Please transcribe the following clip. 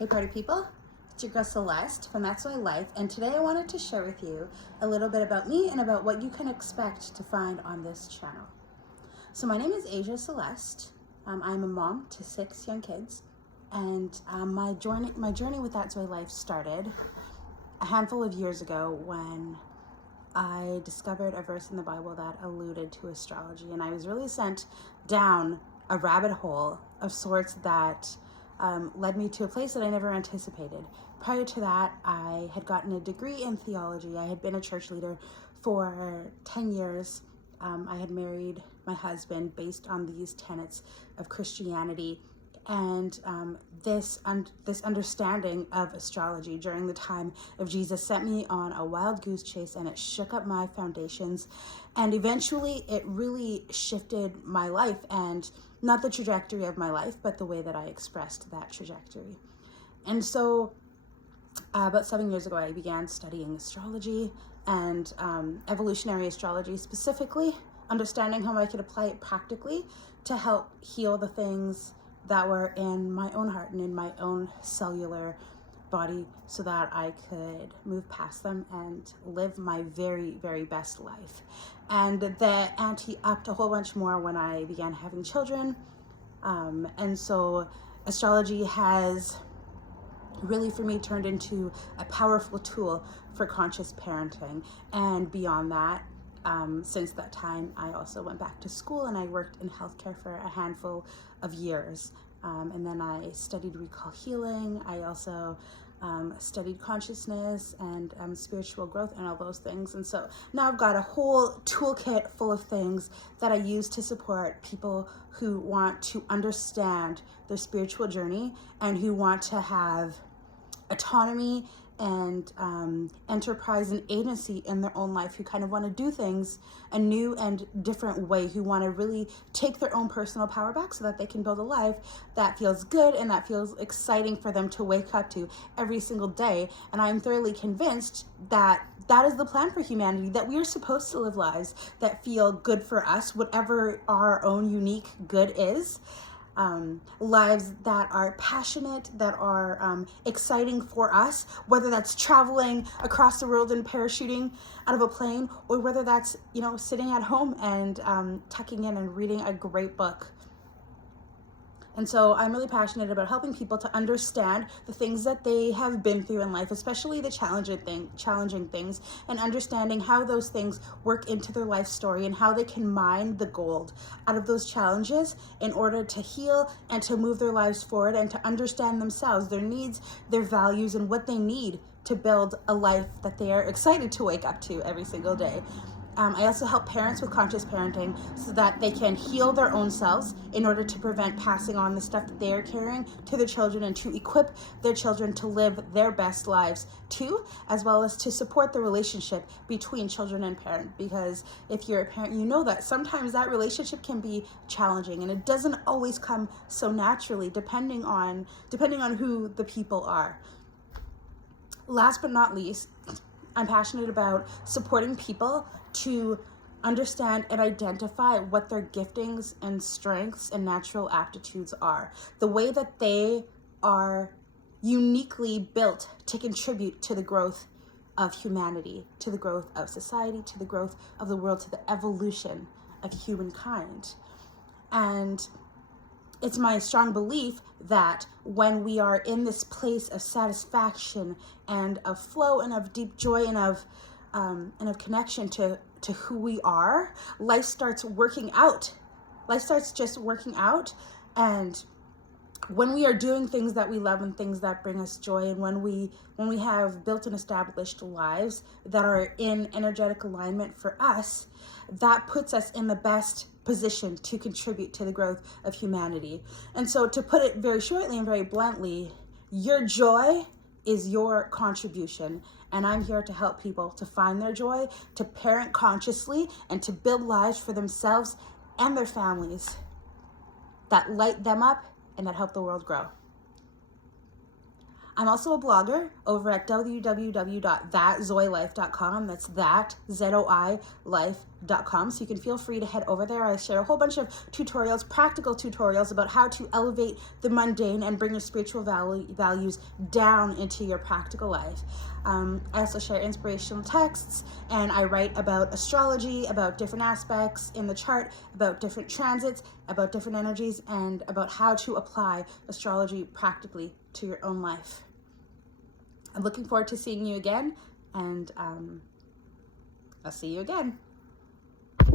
Hey party people, it's your girl Celeste from That Zoi Life, and today I wanted to share with you a little bit about me and about what you can expect to find on this channel. So my name is Asia Celeste. I'm a mom to 6 young kids, and my journey with That Zoi Life started a handful of years ago when I discovered a verse in the Bible that alluded to astrology, and I was really sent down a rabbit hole of sorts that led me to a place that I never anticipated. Prior to that, I had gotten a degree in theology. I had been a church leader for 10 years. I had married my husband based on these tenets of Christianity, and this understanding of astrology during the time of Jesus sent me on a wild goose chase, and it shook up my foundations, and eventually it really shifted my life, and not the trajectory of my life, but the way that I expressed that trajectory. And so about 7 years ago, I began studying astrology and evolutionary astrology specifically, understanding how I could apply it practically to help heal the things that were in my own heart and in my own cellular body so that I could move past them and live my very, very best life. And the ante upped a whole bunch more when I began having children. And so astrology has really, for me, turned into a powerful tool for conscious parenting. And beyond that, since that time, I also went back to school and I worked in healthcare for a handful of years. And then I studied recall healing. I also studied consciousness and spiritual growth and all those things. And so now I've got a whole toolkit full of things that I use to support people who want to understand their spiritual journey and who want to have autonomy and enterprise and agency in their own life, who kind of want to do things a new and different way, who want to really take their own personal power back so that they can build a life that feels good and that feels exciting for them to wake up to every single day. And I'm thoroughly convinced that that is the plan for humanity, that we are supposed to live lives that feel good for us, whatever our own unique good is. Lives that are passionate, that are exciting for us, whether that's traveling across the world and parachuting out of a plane, or whether that's, sitting at home and tucking in and reading a great book. And so I'm really passionate about helping people to understand the things that they have been through in life, especially the challenging things, and understanding how those things work into their life story and how they can mine the gold out of those challenges in order to heal and to move their lives forward and to understand themselves, their needs, their values, and what they need to build a life that they are excited to wake up to every single day. I also help parents with conscious parenting so that they can heal their own selves in order to prevent passing on the stuff that they are carrying to their children, and to equip their children to live their best lives too, as well as to support the relationship between children and parent. Because if you're a parent, you know that sometimes that relationship can be challenging, and it doesn't always come so naturally, depending on who the people are. Last but not least, I'm passionate about supporting people to understand and identify what their giftings and strengths and natural aptitudes are, the way that they are uniquely built to contribute to the growth of humanity, to the growth of society, to the growth of the world, to the evolution of humankind. And it's my strong belief that when we are in this place of satisfaction and of flow and of deep joy and of connection to who we are, life starts working out. Life starts just working out. And when we are doing things that we love and things that bring us joy, and when we have built and established lives that are in energetic alignment for us, that puts us in the best position to contribute to the growth of humanity. And so, to put it very shortly and very bluntly, your joy is your contribution. And I'm here to help people to find their joy, to parent consciously, and to build lives for themselves and their families that light them up and that help the world grow. I'm also a blogger over at www.thatzoilife.com. That's that, ZOI life.com. So you can feel free to head over there. I share a whole bunch of tutorials, practical tutorials about how to elevate the mundane and bring your spiritual values down into your practical life. I also share inspirational texts, and I write about astrology, about different aspects in the chart, about different transits, about different energies, and about how to apply astrology practically to your own life. I'm looking forward to seeing you again, and I'll see you again.